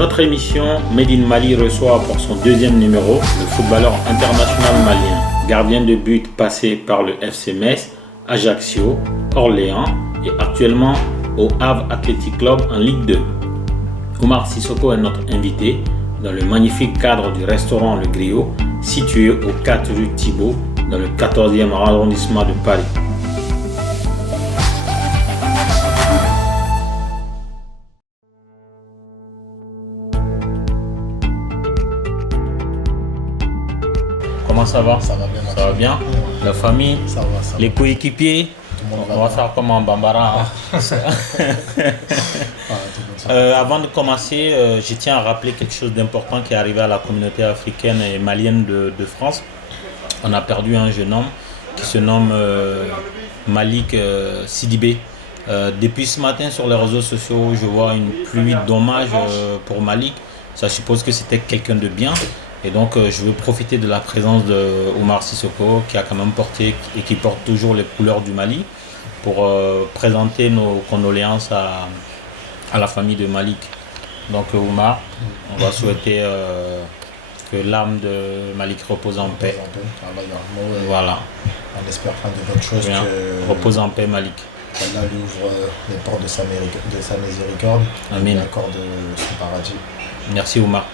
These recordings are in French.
Notre émission Made in Mali reçoit pour son deuxième numéro le footballeur international malien, gardien de but passé par le FC Metz, Ajaccio, Orléans et actuellement au Havre Athletic Club en Ligue 2. Oumar Sissoko est notre invité dans le magnifique cadre du restaurant Le Griot, situé au 4 rue Thibault, dans le 14e arrondissement de Paris. Comment ça va? Ça va bien. Ça va bien? Ouais. La famille? Ça va. Les coéquipiers? On va faire comme en Bambara. Avant de commencer, je tiens à rappeler quelque chose d'important qui est arrivé à la communauté africaine et malienne de France. On a perdu un jeune homme qui se nomme Malik Sidibé. Depuis ce matin sur les réseaux sociaux, je vois une pluie d'hommages pour Malik. Ça suppose que c'était quelqu'un de bien. Et donc je veux profiter de la présence de Oumar Sissoko qui a quand même porté et qui porte toujours les couleurs du Mali pour présenter nos condoléances à la famille de Malik. Donc Oumar, on va souhaiter que l'âme de Malik repose en paix. Voilà. On espère plein de bonnes choses. Que repose en paix Malik. Allah lui ouvre les portes de sa miséricorde. Amin. Et accorde son paradis. Merci Oumar.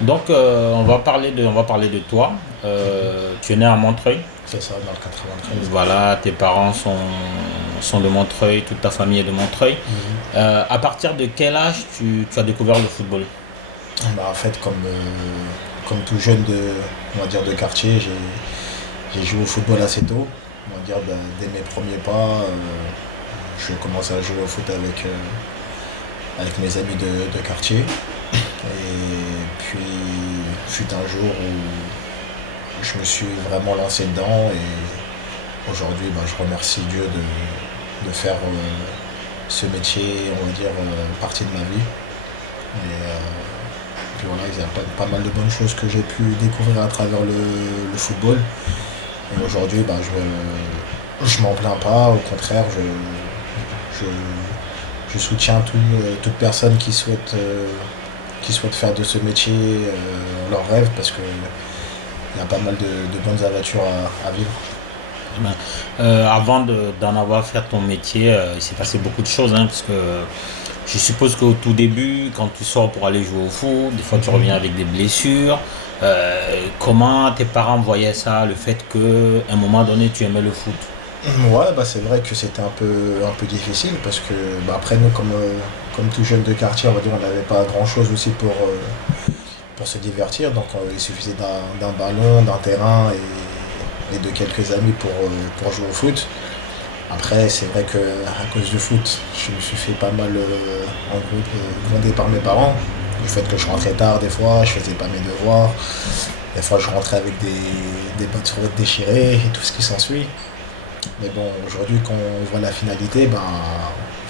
Donc on va parler de toi. Tu es né à Montreuil. C'est ça, dans le 93. Voilà, tes parents sont de Montreuil, toute ta famille est de Montreuil. À partir de quel âge tu as découvert le football? En fait, comme tout jeune de quartier, j'ai joué au football assez tôt. On va dire dès mes premiers pas, je commençais à jouer au foot avec mes amis de quartier. Et puis, fut un jour où je me suis vraiment lancé dedans et aujourd'hui, je remercie Dieu de faire ce métier, on va dire, partie de ma vie. Et puis voilà, il y a pas mal de bonnes choses que j'ai pu découvrir à travers le football. Et aujourd'hui, je m'en plains pas, au contraire, je soutiens toute personne qui souhaite faire de ce métier leur rêve parce qu'il y a pas mal de bonnes aventures à vivre. Avant d'en avoir fait ton métier, il s'est passé beaucoup de choses, parce que je suppose qu'au tout début, quand tu sors pour aller jouer au foot, des fois tu reviens avec des blessures. Comment tes parents voyaient ça, le fait qu'à un moment donné tu aimais le foot? Ouais, c'est vrai que c'était un peu difficile parce que après nous comme tout jeune de quartier, on va dire, on n'avait pas grand chose aussi pour se divertir, donc il suffisait d'un ballon, d'un terrain et de quelques amis pour jouer au foot. Après c'est vrai que à cause du foot, je me suis fait pas mal gronder par mes parents, du fait que je rentrais tard des fois, je faisais pas mes devoirs, des fois je rentrais avec des bottes sur déchirées et tout ce qui s'ensuit. Mais bon, aujourd'hui, quand on voit la finalité,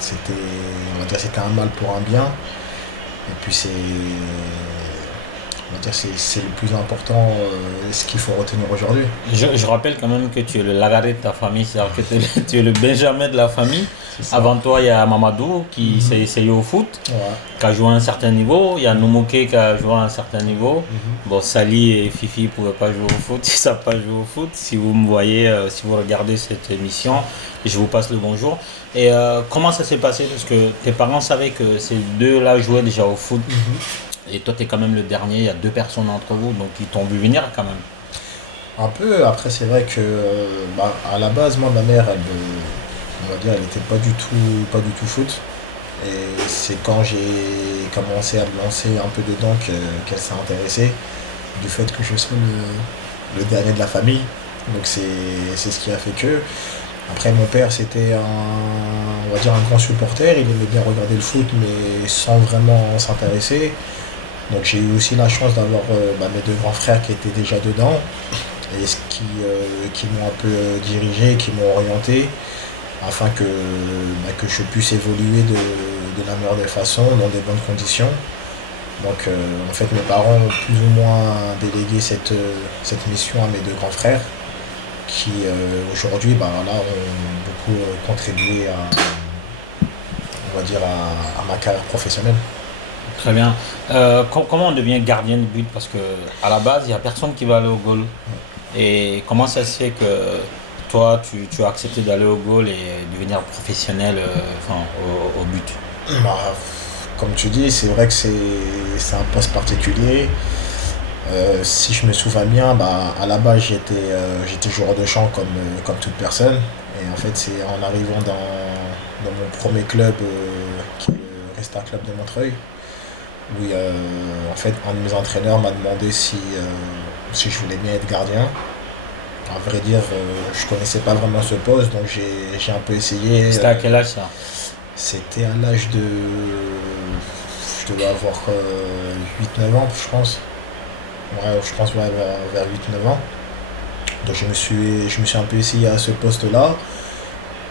c'était un mal pour un bien. Et puis c'est le plus important, ce qu'il faut retenir aujourd'hui. Je rappelle quand même que tu es le lagaré de ta famille, c'est-à-dire que tu es le Benjamin de la famille. Avant toi, il y a Mamadou qui s'est essayé au foot, qui a joué à un certain niveau. Il y a Noumouké qui a joué à un certain niveau. Bon, Sali et Fifi ne pouvaient pas jouer au foot, ils ne savent pas jouer au foot. Si vous me voyez, si vous regardez cette émission, je vous passe le bonjour. Et comment ça s'est passé? Parce que tes parents savaient que ces deux-là jouaient déjà au foot. Et toi, tu es quand même le dernier, il y a 2 personnes entre vous, donc ils t'ont vu venir quand même. Un peu, après c'est vrai que à la base, moi, ma mère, elle n'était pas du tout foot. Et c'est quand j'ai commencé à me lancer un peu dedans qu'elle s'est intéressée, du fait que je sois le dernier de la famille. Donc c'est ce qui a fait que. Après mon père c'était on va dire un grand supporter, il aimait bien regarder le foot mais sans vraiment s'intéresser. Donc j'ai eu aussi la chance d'avoir mes 2 grands frères qui étaient déjà dedans et qui m'ont un peu dirigé, qui m'ont orienté afin que je puisse évoluer de la meilleure des façons, dans des bonnes conditions. Donc en fait mes parents ont plus ou moins délégué cette mission à mes 2 grands frères qui aujourd'hui ont beaucoup contribué à ma carrière professionnelle. Très bien. Comment on devient gardien de but? Parce que à la base, il n'y a personne qui va aller au goal. Et comment ça se fait que toi, tu as accepté d'aller au goal et devenir professionnel enfin, au but? Bah, comme tu dis, c'est vrai que c'est un poste particulier. Si je me souviens bien, bah, à la base j'étais joueur de champ comme toute personne. Et en fait, c'est en arrivant dans mon premier club, qui est le Resta Club de Montreuil, où en fait un de mes entraîneurs m'a demandé si je voulais bien être gardien. À vrai dire, je connaissais pas vraiment ce poste, donc j'ai un peu essayé. C'était à quel âge ça? C'était à l'âge de. Je devais avoir 8-9 ans, je pense. Ouais, je pense ouais, vers 8-9 ans. Donc je me suis un peu essayé à ce poste-là.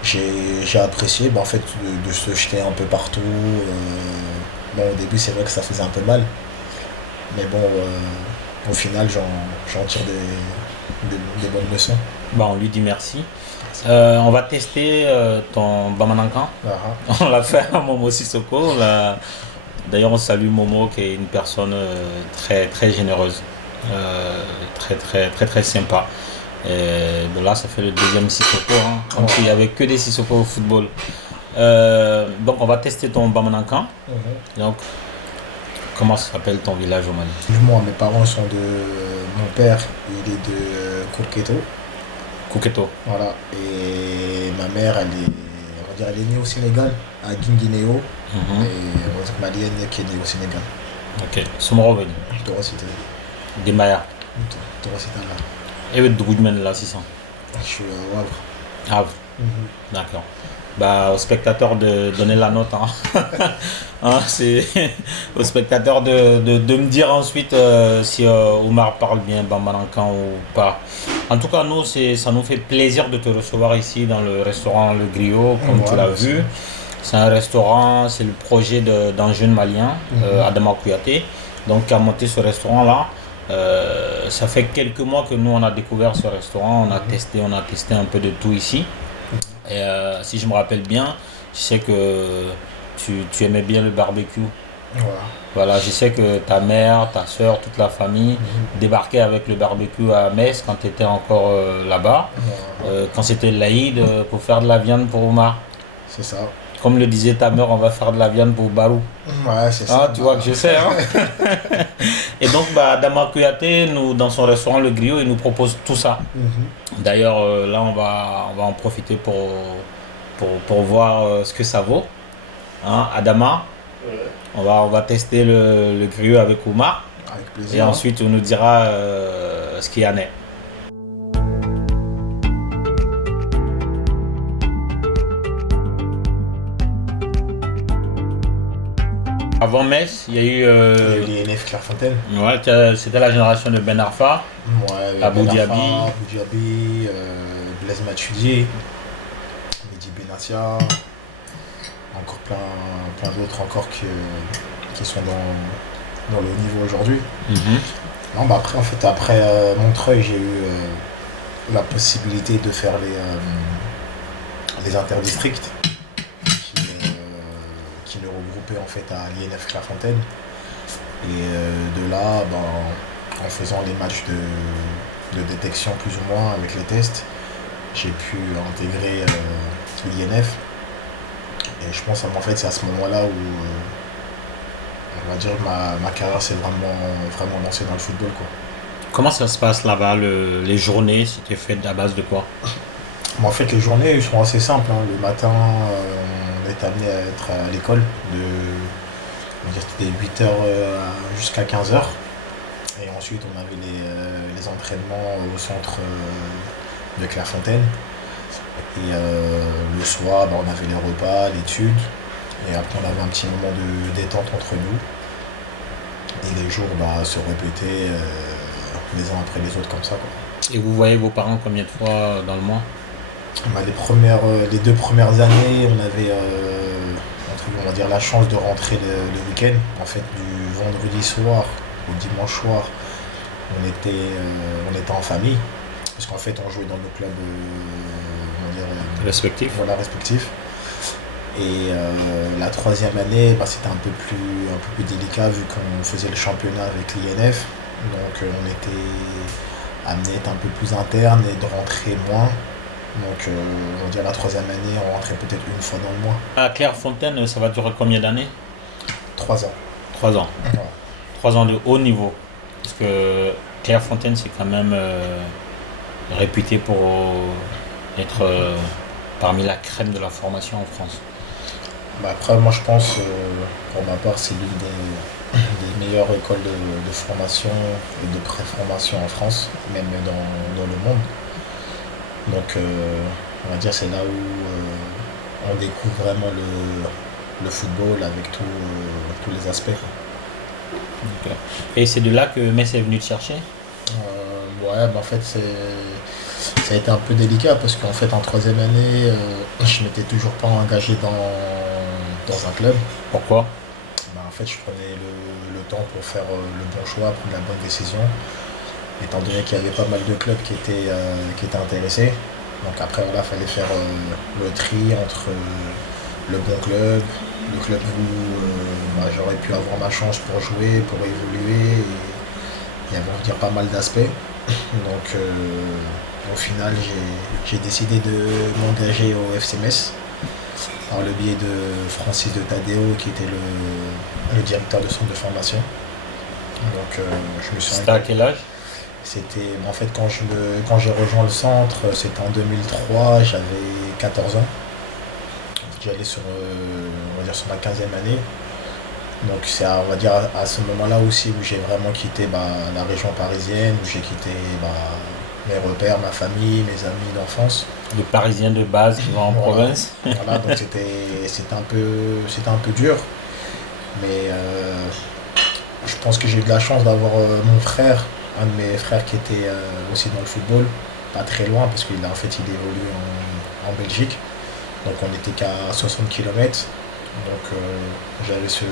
J'ai apprécié en fait, de se jeter un peu partout. Bon, au début, c'est vrai que ça faisait un peu mal. Mais bon, au final, j'en tire des bonnes leçons. Bah, on lui dit merci. On va tester ton Bamanankan. Ah, On l'a fait à Momo Sissoko. D'ailleurs, on salue Momo qui est une personne très très généreuse, très très très très sympa. Et de là, ça fait le deuxième Sissoko. Hein. Comme s'il n'y avait que des Sissoko au football. Donc, on va tester ton Bamanankan. Donc, comment s'appelle ton village au Mali? moi, mes parents sont de. Mon père, il est de Kourketo. Kouketo. Voilà. Et ma mère, on va dire, elle est née au Sénégal, à Guinguinéo. Mhm. Et on va dire malienne qui est née au Sénégal. Ok. Somoro Beni. Dora Cité. Dimaya. Dora Cité là. Et le Dougoumen là, 600. Je suis à Wavre. Ah, Mhm. d'accord. Bah, aux spectateurs de donner la note. Hein. Hein, c'est aux spectateurs de me dire ensuite si Omar parle bien Bambalankan ou pas. En tout cas, nous, ça nous fait plaisir de te recevoir ici dans le restaurant Le Griot, comme tu Ouais, l'as merci. vu. C'est un restaurant, c'est le projet d'un jeune Malien, Mhm. Adama Kouyaté, donc qui a monté ce restaurant-là. Ça fait quelques mois que nous on a découvert ce restaurant, on a testé un peu de tout ici. Et si je me rappelle bien, je sais que tu aimais bien le barbecue. Voilà. Voilà, je sais que ta mère, ta soeur, toute la famille Mhm. débarquaient avec le barbecue à Metz quand tu étais encore là-bas, Voilà. quand c'était l'Aïd pour faire de la viande pour Omar. C'est ça. Comme le disait ta mère, on va faire de la viande pour Barou. Ouais, c'est Ah, ça. tu vois que je sais, hein. Et donc, bah, Adama Kouyaté, nous, dans son restaurant Le Griot, il nous propose tout ça. Mhm. D'ailleurs, là, on va en profiter pour voir ce que ça vaut. Hein, Adama, on va tester le griot avec Oumar. Avec Et plaisir. Hein. ensuite, on nous dira ce qu'il y en est. Avant Metz, il y a eu. Il y a eu les NF Clairefontaine. Ouais, c'était la génération de Ben Arfa, Ouais, Abou Ben Diaby. Arfa, Abou Diaby, Blaise Matuidi, Mehdi Benassia, encore plein d'autres encore qui sont dans le haut niveau aujourd'hui. Mhm. Non, bah après, en fait, après Montreuil, j'ai eu la possibilité de faire les interdistricts qui me regroupaient en fait à l'INF Clairefontaine. Et de là, ben, en faisant les matchs de détection plus ou moins avec les tests, j'ai pu intégrer l'INF. Et je pense en fait c'est à ce moment-là où on va dire ma carrière s'est vraiment lancée dans le football quoi. Comment ça se passe là-bas, les journées? C'était fait à base de quoi? Mais en fait les journées sont assez simples. Hein. Le matin on est amené à être à l'école on va dire c'était 8h jusqu'à 15h. Et ensuite on avait les entraînements au centre de Clairefontaine. Et le soir, on avait les repas, l'étude. Et après, on avait un petit moment de détente entre nous. Et les jours se répétaient les uns après les autres comme ça. Quoi. Et vous voyez vos parents combien de fois dans le mois? Les 2 premières années, on avait on va dire, la chance de rentrer le week-end. En fait, du vendredi soir au dimanche soir, on était en famille. Parce qu'en fait, on jouait dans nos clubs on va dire, Respectif. voilà, respectifs. Et la troisième année, bah, c'était un peu plus délicat vu qu'on faisait le championnat avec l'INF. Donc on était amené à être un peu plus interne et de rentrer moins. Donc on va dire la troisième année, on rentrait peut-être une fois dans le mois. À Clairefontaine, ça va durer combien d'années? 3 ans. 3 ans. Voilà. 3 ans de haut niveau. Parce que Clairefontaine, c'est quand même réputé pour être parmi la crème de la formation en France. Bah, après, moi je pense, pour ma part, c'est l'une des meilleures écoles de formation et de pré-formation en France, même dans le monde. Donc on va dire c'est là où on découvre vraiment le football avec tous les aspects. Donc, et c'est de là que Metz est venu te chercher? Ouais, bah, en fait ça a été un peu délicat parce qu'en fait en troisième année, je m'étais toujours pas engagé dans un club. Pourquoi? Bah, en fait je prenais le temps pour faire le bon choix, prendre la bonne décision, étant donné qu'il y avait pas mal de clubs qui étaient intéressés. Donc après, voilà, il fallait faire le tri entre le bon club, le club où bah, j'aurais pu avoir ma chance pour jouer, pour évoluer. Et il y avait, on va dire, pas mal d'aspects. Donc au final, j'ai décidé de m'engager au FC Metz par le biais de Francis de Tadeo, qui était le directeur de centre de formation. Donc je me suis C'était à quel âge? C'était en fait quand j'ai rejoint le centre, c'était en 2003, j'avais 14 ans. J'allais sur on va dire sur ma 15e année. Donc c'est on va dire à ce moment-là aussi où j'ai vraiment quitté bah, la région parisienne, où j'ai quitté bah, mes repères, ma famille, mes amis d'enfance. Le Parisien de base qui va en Voilà. province. Voilà, donc c'était un peu dur, mais je pense que j'ai eu de la chance d'avoir mon frère, un de mes frères qui était aussi dans le football, pas très loin parce qu'il en fait il évolue en Belgique. Donc on n'était qu'à 60 km. Donc j'avais ce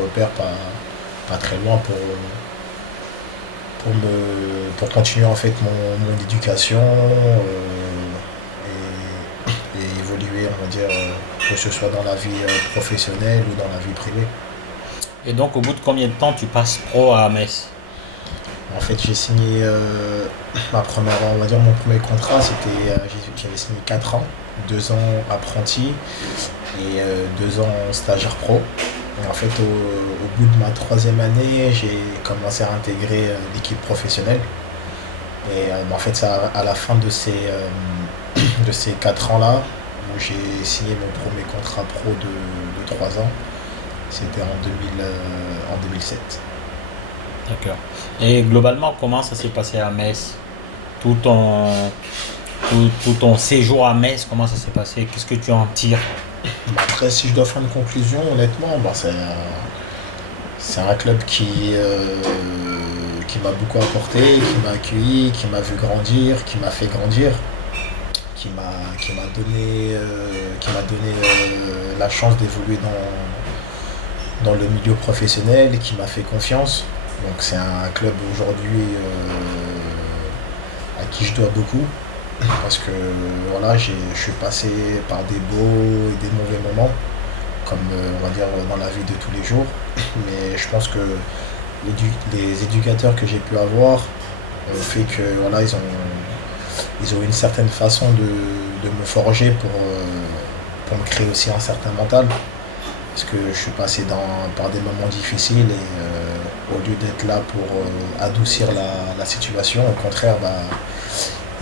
repère pas très loin pour continuer en fait mon éducation et évoluer, on va dire, que ce soit dans la vie professionnelle ou dans la vie privée. Et donc, au bout de combien de temps tu passes pro à Metz? En fait, j'ai signé on va dire mon premier contrat, j'avais signé 4 ans, 2 ans apprenti et 2 ans stagiaire pro. Et en fait, au bout de ma troisième année, j'ai commencé à intégrer l'équipe professionnelle. Et en fait, c'est à la fin de ces 4 ans-là où j'ai signé mon premier contrat pro de 3 ans. C'était en 2007. D'accord. Et globalement, comment ça s'est passé à Metz? Tout ton, tout ton séjour à Metz, comment ça s'est passé? Qu'est-ce que tu en tires? Après, si je dois faire une conclusion, honnêtement, bah, c'est un club qui m'a beaucoup apporté, qui m'a accueilli, qui m'a vu grandir, qui m'a fait grandir, qui m'a donné la chance d'évoluer dans le milieu professionnel, qui m'a fait confiance. Donc c'est un club aujourd'hui à qui je dois beaucoup parce que voilà, je suis passé par des beaux et des mauvais moments, comme on va dire dans la vie de tous les jours. Mais je pense que les éducateurs que j'ai pu avoir ont fait que voilà, ils ont une certaine façon de me forger pour me créer aussi un certain mental. Parce que je suis passé par des moments difficiles et au lieu d'être là pour adoucir la situation, au contraire, bah,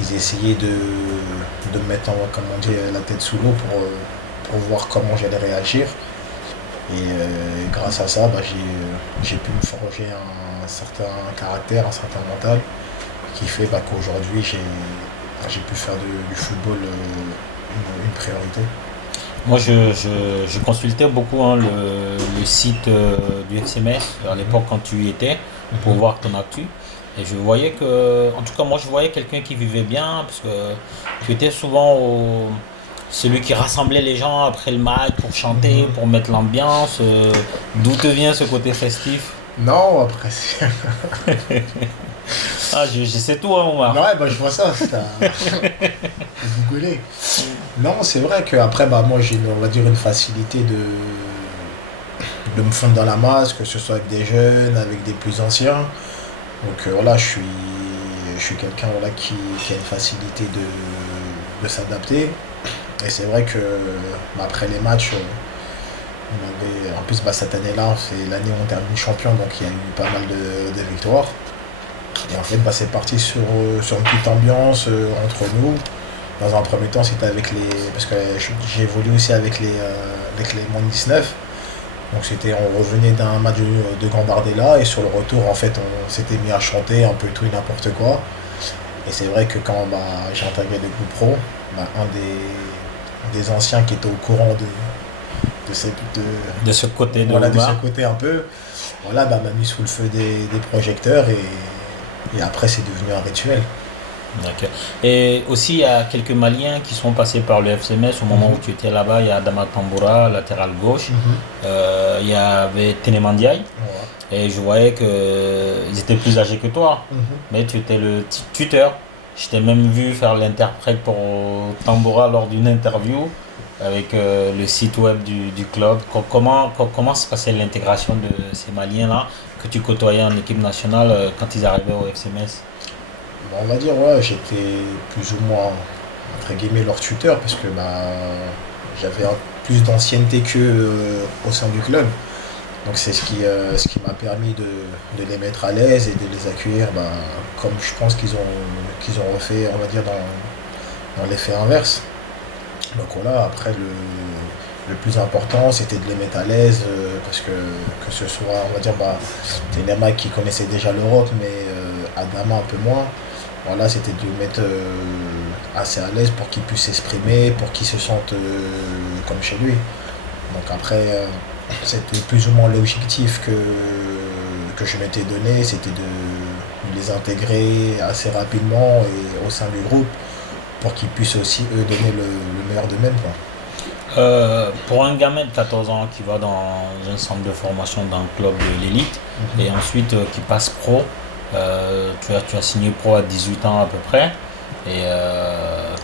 ils essayaient de me mettre, comme on dit, la tête sous l'eau pour voir comment j'allais réagir. Et grâce à ça, bah, j'ai pu me forger un certain caractère, un certain mental qui fait bah, qu'aujourd'hui, j'ai pu faire du football une priorité. Moi, je consultais beaucoup hein, le site du FC Metz à l'époque quand tu y étais pour voir ton actu. Et je voyais que, en tout cas, moi, je voyais quelqu'un qui vivait bien parce que tu étais souvent celui qui rassemblait les gens après le match pour chanter, pour mettre l'ambiance. D'où te vient ce côté festif? Non, après, Ah, je sais tout, hein, Omar. ouais, bah, je vois ça, c'est un... Vous googlez. Non, c'est vrai qu'après, bah, moi, j'ai, on va dire, une facilité de me fondre dans la masse, que ce soit avec des jeunes, avec des plus anciens. Donc voilà, je suis quelqu'un voilà, qui a une facilité de s'adapter. Et c'est vrai que bah, après les matchs, en plus bah, cette année-là, c'est l'année où on termine champion, donc il y a eu pas mal de victoires. Et en fait, bah, c'est parti sur une petite ambiance entre nous. Dans un premier temps, c'était avec les. Parce que j'ai évolué aussi avec les moins de 19. Donc c'était, on revenait d'un match de Gambardella et sur le retour, en fait, on s'était mis à chanter un peu tout et n'importe quoi. Et c'est vrai que quand bah, j'ai intégré le groupe pro, bah, des anciens qui étaient au courant de, ces, De ce côté de voilà, de ce Ouma. côté un peu, voilà, bah, m'a mis sous le feu des projecteurs et après c'est devenu un rituel. D'accord. Et aussi, il y a quelques Maliens qui sont passés par le FCMS au moment où Mhm, tu étais là-bas. Il y a Adama Tamboura, latéral gauche. mhm. Il y avait Ténémandiaï. Voilà. Et je voyais qu'ils étaient plus âgés que toi. Mhm. Mais tu étais le tuteur. Je t'ai même vu faire l'interprète pour Tamboura lors d'une interview avec le site web du club. Comment se passait l'intégration de ces Maliens-là que tu côtoyais en équipe nationale quand ils arrivaient au FCMS? Bon, on va dire, ouais, j'étais plus ou moins, entre guillemets, leur tuteur, parce que bah, j'avais plus d'ancienneté qu'eux au sein du club. Donc c'est ce qui m'a permis de les mettre à l'aise et de les accueillir bah, comme je pense qu'ils ont refait, on va dire, dans l'effet inverse. Donc voilà, après le plus important c'était de les mettre à l'aise parce que ce soit, on va dire, bah, c'était des mecs qui connaissaient déjà l'Europe, mais Adama un peu moins. Voilà, c'était de le mettre assez à l'aise pour qu'il puisse s'exprimer, pour qu'il se sente comme chez lui. Donc après, c'était plus ou moins l'objectif que je m'étais donné, c'était de les intégrer assez rapidement et au sein du groupe pour qu'ils puissent aussi eux donner le meilleur d'eux-mêmes, quoi. Pour un gamin de 14 ans qui va dans un centre de formation dans le club de l'élite et Mhm. ensuite qui passe pro, tu as signé pro à 18 ans à peu près et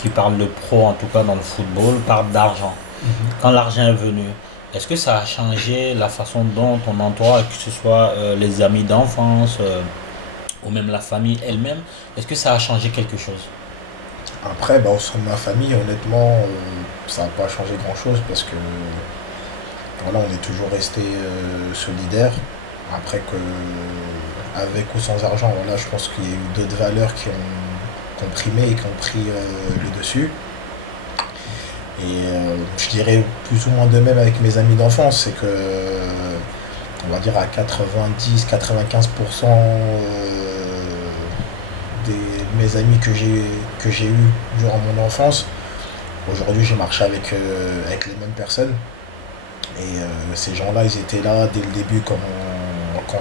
qui parle de pro en tout cas dans le football, parle d'argent. Mhm. Quand l'argent est venu, est-ce que ça a changé la façon dont on entoure, que ce soit les amis d'enfance ou même la famille elle-même, est-ce que ça a changé quelque chose? Après, bah, au sein de ma famille, honnêtement, ça n'a pas changé grand-chose parce que voilà, on est toujours resté solidaires. Après que, avec ou sans argent, voilà, je pense qu'il y a eu d'autres valeurs qui ont primé et qui ont pris le dessus. Et je dirais plus ou moins de même avec mes amis d'enfance, c'est que, on va dire à 90-95% mes amis que j'ai eus durant mon enfance, aujourd'hui j'ai marché avec les mêmes personnes. Et ces gens-là, ils étaient là dès le début quand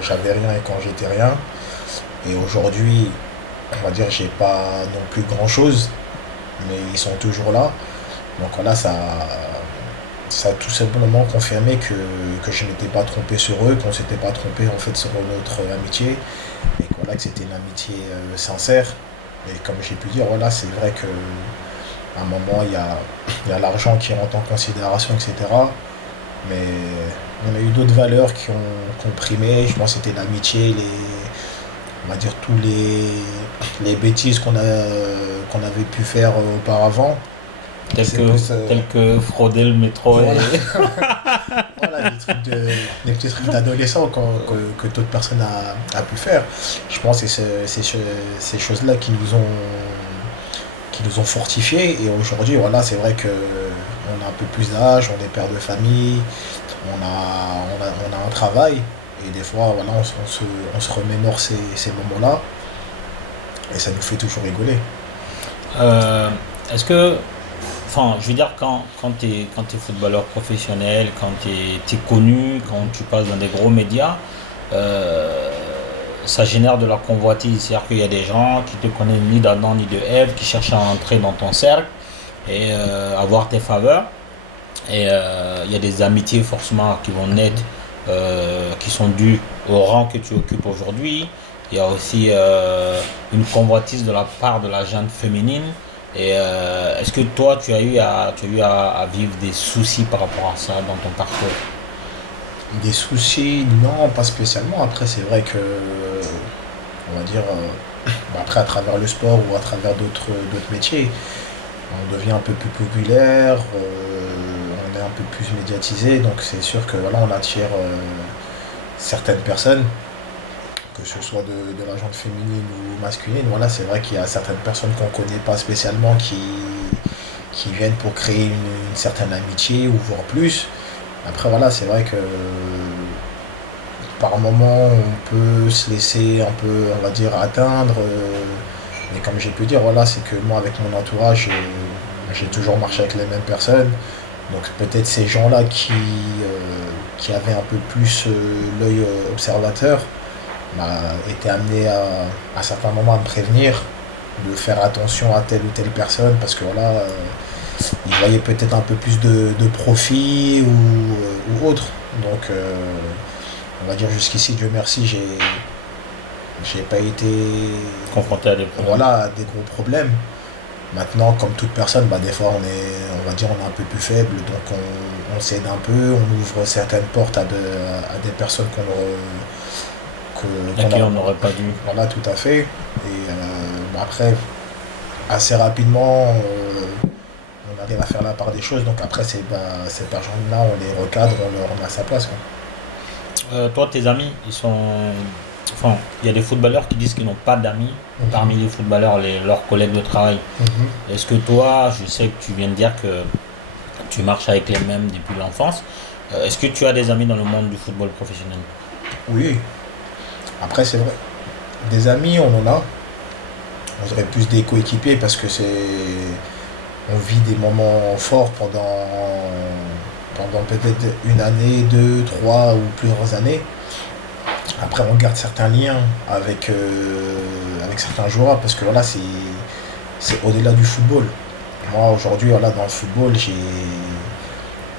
j'avais rien et quand j'étais rien. Et aujourd'hui, on va dire, j'ai pas non plus grand-chose, mais ils sont toujours là. Donc voilà, ça a tout simplement confirmé que je n'étais pas trompé sur eux, qu'on s'était pas trompé en fait sur notre amitié, et que, voilà, que c'était une amitié sincère. Et comme j'ai pu dire, voilà, c'est vrai que à un moment, il y a l'argent qui rentre en considération, etc. Mais on a eu d'autres valeurs qui ont primé. Je pense que c'était l'amitié, on va dire les bêtises qu'on avait pu faire auparavant. Tel C'est que, plus tel que frauder le métro et... voilà, voilà, des petits trucs d'adolescent que d'autres personnes a pu faire. Je pense que c'est ces choses-là qui nous ont fortifiés. Et aujourd'hui, voilà, c'est vrai que on a un peu plus d'âge, on est père de famille, on a un travail. Et des fois, voilà, on se remémore ces moments-là. Et ça nous fait toujours rigoler. Euh, est-ce que, enfin, je veux dire, quand t'es footballeur professionnel, quand t'es connu, quand tu passes dans des gros médias, euh, ça génère de la convoitise. C'est-à-dire qu'il y a des gens qui te connaissent ni d'Adam ni de Ève, qui cherchent à entrer dans ton cercle et avoir tes faveurs. Et il y a des amitiés forcément qui vont naître, qui sont dues au rang que tu occupes aujourd'hui. Il y a aussi une convoitise de la part de la gente féminine. Et est-ce que toi, tu as eu à vivre des soucis par rapport à ça dans ton parcours? Des soucis, non, pas spécialement. Après, c'est vrai que, on va dire, après, à travers le sport ou à travers d'autres métiers, on devient un peu plus populaire, on est un peu plus médiatisé, donc c'est sûr que voilà, on attire certaines personnes, que ce soit de la gente féminine ou masculine. Voilà, c'est vrai qu'il y a certaines personnes qu'on ne connaît pas spécialement qui viennent pour créer une certaine amitié ou voire plus. Après, voilà, c'est vrai que par moment, on peut se laisser un peu, on va dire, atteindre. Mais comme j'ai pu dire, voilà, c'est que moi, avec mon entourage, j'ai toujours marché avec les mêmes personnes. Donc peut-être ces gens-là qui avaient un peu plus l'œil observateur bah, étaient amenés à certains moments à me prévenir de faire attention à telle ou telle personne parce que voilà, ils voyaient peut-être un peu plus de profit ou autre. Donc on va dire jusqu'ici, Dieu merci, j'ai pas été Confronté à des problèmes? voilà, à des gros problèmes. Maintenant, comme toute personne, bah, des fois on va dire on est un peu plus faible, donc on s'aide un peu, on ouvre certaines portes à des personnes À qui on a. n'aurait pas dû. Voilà, tout à fait. Et bah, après, assez rapidement, on arrive à faire la part des choses. Donc après, ces personnes-là, on les recadre, on leur remet à sa place, quoi. Toi, tes amis, ils sont. Enfin, il y a des footballeurs qui disent qu'ils n'ont pas d'amis Mhm. parmi les footballeurs, leurs collègues de travail. Mhm. Est-ce que toi, je sais que tu viens de dire que tu marches avec les mêmes depuis l'enfance, est-ce que tu as des amis dans le monde du football professionnel? Oui, après, c'est vrai. Des amis, on en a. On dirait plus des coéquipiers parce que on vit des moments forts pendant peut-être une année, deux, trois ou plusieurs années. Après, on garde certains liens avec certains joueurs parce que voilà, c'est au-delà du football. Moi, aujourd'hui, voilà, dans le football,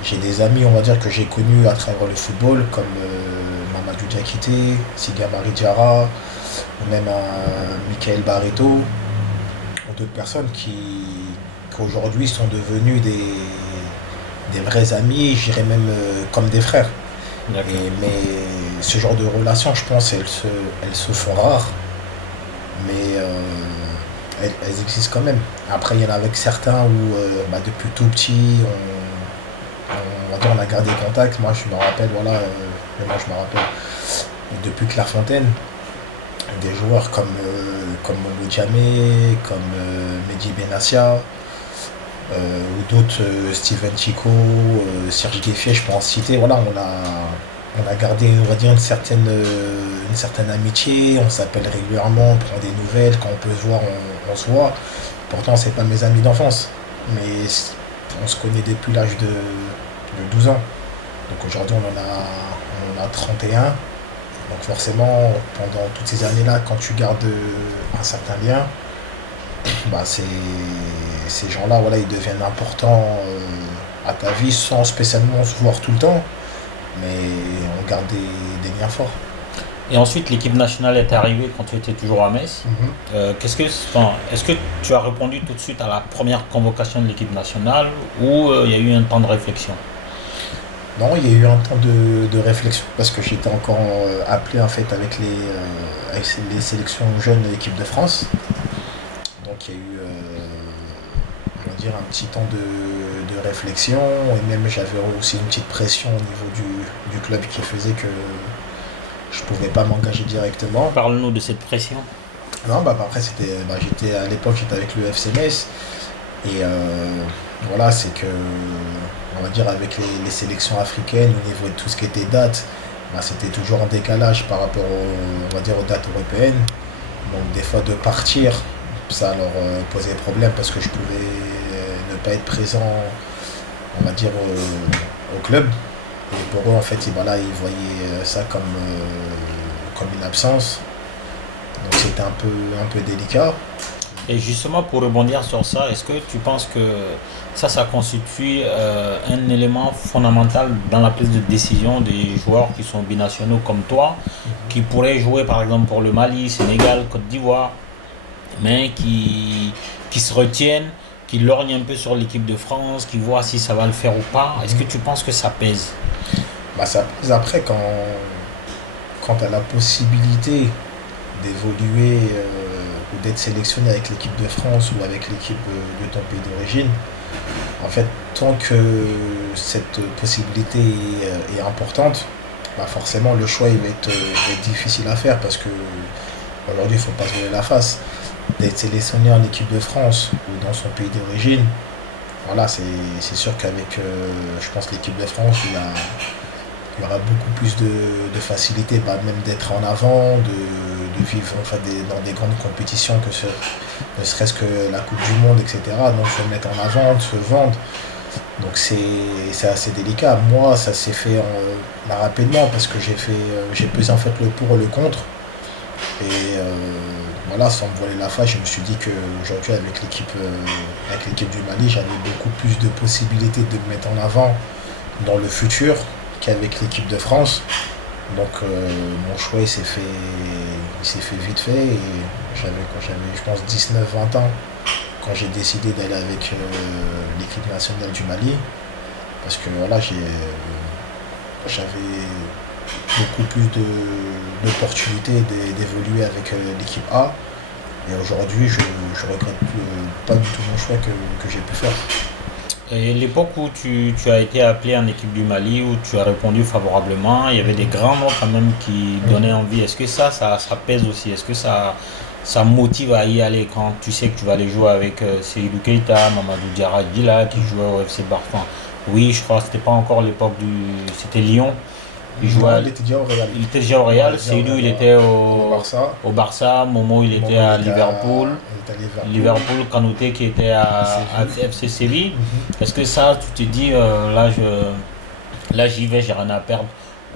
j'ai des amis, on va dire, que j'ai connus à travers le football, comme Mamadou Diakité, Siga Diarra, ou même Michael Barreto, ou d'autres personnes qu'aujourd'hui sont devenus des vrais amis, je dirais même comme des frères. D'accord. Mais ce genre de relations, je pense, elles se font rares, mais elles existent quand même. Après, il y en a avec certains où, bah, depuis tout petit, on va dire, on a gardé contact. Moi, je me rappelle, voilà, moi, je me rappelle depuis Clairefontaine, des joueurs comme Momo Djamé, comme Mehdi Benassia, ou d'autres, Steven Chico, Serge Gueffier, je peux en citer. Voilà, on a gardé, on va dire, une certaine amitié, on s'appelle régulièrement, on prend des nouvelles, quand on peut se voir, on se voit. Pourtant, c'est pas mes amis d'enfance, mais on se connaît depuis l'âge de 12 ans. Donc aujourd'hui, on en a 31. Donc forcément, pendant toutes ces années-là, quand tu gardes un certain lien, bah ces gens-là, voilà, ils deviennent importants à ta vie sans spécialement se voir tout le temps, mais on garde des liens forts. Et ensuite, l'équipe nationale est arrivée quand tu étais toujours à Metz. Mhm. Est-ce que tu as répondu tout de suite à la première convocation de l'équipe nationale ou il y a eu un temps de réflexion? Non, il y a eu un temps de réflexion parce que j'étais encore appelé en fait avec les sélections jeunes de l'équipe de France. Donc il y a eu, on va dire, un petit temps de réflexion et même j'avais aussi une petite pression au niveau du club qui faisait que je pouvais pas m'engager directement. Parle-nous de cette pression. Non, bah après j'étais à l'époque j'étais avec le FC Metz et voilà c'est que on va dire avec les sélections africaines au niveau de tout ce qui était date, bah, c'était toujours un décalage par rapport on va dire aux dates européennes. Donc des fois de partir, ça leur posait problème parce que je pouvais ne pas être présent, on va dire au club. Et pour eux en fait voilà, ils voyaient ça comme une absence. Donc c'était un peu délicat. Et justement, pour rebondir sur ça, est-ce que tu penses que ça constitue un élément fondamental dans la prise de décision des joueurs qui sont binationaux comme toi, qui pourraient jouer par exemple pour le Mali, Sénégal, Côte d'Ivoire, mais qui se retiennent qui lorgne un peu sur l'équipe de France, qui voit si ça va le faire ou pas. Est-ce que tu penses que ça pèse? Bah, ça pèse après quand tu as la possibilité d'évoluer ou d'être sélectionné avec l'équipe de France ou avec l'équipe de ton pays d'origine. En fait, tant que cette possibilité est importante, bah forcément le choix va être difficile à faire parce que aujourd'hui il ne faut pas se voiler la face. D'être sélectionné en équipe de France ou dans son pays d'origine, voilà, c'est sûr qu'avec je pense l'équipe de France, il y aura beaucoup plus de facilité, bah, même d'être en avant, de vivre enfin, dans des grandes compétitions, ne serait-ce que la Coupe du Monde, etc. Donc se mettre en avant, de se vendre. Donc c'est assez délicat. Moi, ça s'est fait rapidement parce que j'ai pesé en fait le pour et le contre. Et voilà, sans me voiler la face, je me suis dit qu'aujourd'hui, avec l'équipe du Mali, j'avais beaucoup plus de possibilités de me mettre en avant dans le futur qu'avec l'équipe de France. Donc mon choix il s'est fait vite fait et quand j'avais je pense 19-20 ans quand j'ai décidé d'aller avec l'équipe nationale du Mali parce que voilà j'avais beaucoup plus d'opportunités d'évoluer avec l'équipe A et aujourd'hui je regrette pas du tout mon choix que j'ai pu faire. Et l'époque où tu as été appelé en équipe du Mali, où tu as répondu favorablement, il y avait des grands noms quand même qui donnaient envie. Est-ce que ça pèse aussi? Est-ce que ça motive à y aller quand tu sais que tu vas aller jouer avec Seydou Keita, Mamadou Diarra Dila qui jouait au FC Barcelone? Oui, je crois que c'était pas encore l'époque c'était Lyon. Il était déjà au Real. Il était déjà au Real. Seydou, il était Barça. au Barça. Momo, il était à Liverpool. Liverpool, Kanouté qui était à FC Séville. Est-ce que ça, tu te dis, là j'y vais, j'ai rien à perdre?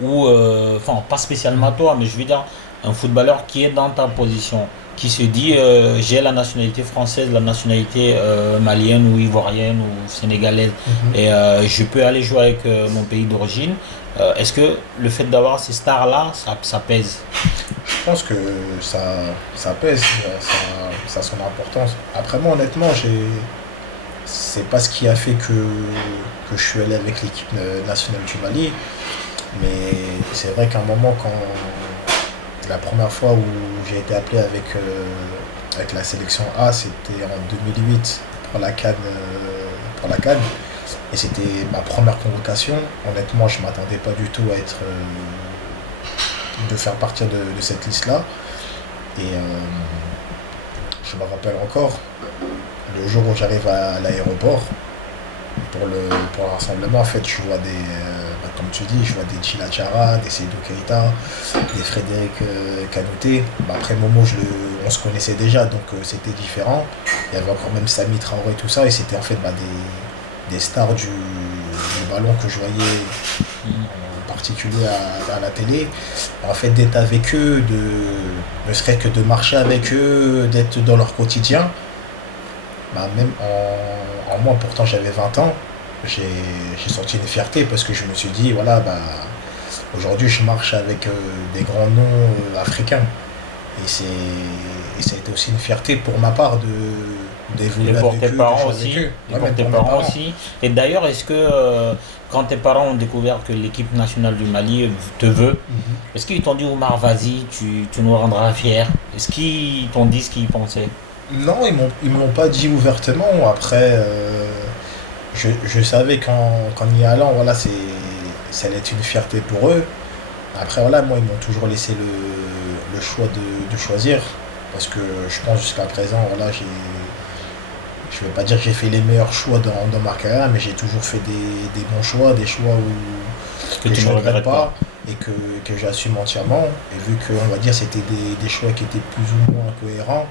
Ou, enfin, pas spécialement toi, mais je veux dire, un footballeur qui est dans ta position, qui se dit, j'ai la nationalité française, la nationalité malienne ou ivoirienne ou sénégalaise, et je peux aller jouer avec mon pays d'origine. Est-ce que le fait d'avoir ces stars-là, ça pèse? Je pense que ça pèse, ça a son importance. Après moi honnêtement, c'est pas ce qui a fait que je suis allé avec l'équipe nationale du Mali. Mais c'est vrai qu'à un moment, quand la première fois où j'ai été appelé avec la sélection A, c'était en 2008 pour la CAN. Et c'était ma première convocation. Honnêtement, je ne m'attendais pas du tout à de faire partie de cette liste-là. Et je me rappelle encore, le jour où j'arrive à l'aéroport, pour le rassemblement, en fait, je vois comme tu dis, je vois des Djila Diarra, des Seydou Keita, des Frédéric Kanouté. Après Momo, on se connaissait déjà, donc c'était différent. Il y avait encore même Samy Traoré et tout ça, et c'était en fait des stars du ballon que je voyais en particulier à la télé. En fait, d'être avec eux, ne serait que de marcher avec eux, d'être dans leur quotidien, bah, même en moi, pourtant j'avais 20 ans, j'ai senti une fierté parce que je me suis dit, voilà, bah, aujourd'hui je marche avec des grands noms africains. Et ça a été aussi une fierté pour ma part d'évoluer Et pour avec tes eux, parents de jouer aussi. avec eux. Et Ouais, pour même tes pour mes parents parents. aussi. Et d'ailleurs, est-ce que quand tes parents ont découvert que l'équipe nationale du Mali te veut, est-ce qu'ils t'ont dit Omar, vas-y, tu nous rendras fiers? Est-ce qu'ils t'ont dit ce qu'ils pensaient? Non, ils me l'ont pas dit ouvertement. Après, je savais qu'en y allant, voilà, ça allait être une fierté pour eux. Après, voilà, moi, ils m'ont toujours laissé le choix de choisir. Parce que je pense jusqu'à présent, voilà, je vais pas dire que j'ai fait les meilleurs choix dans ma carrière, mais j'ai toujours fait des bons choix, des choix Que que tu je ne ne regrette regrettes pas? pas et que j'assume entièrement. Et vu que, on va dire, c'était des choix qui étaient plus ou moins cohérents,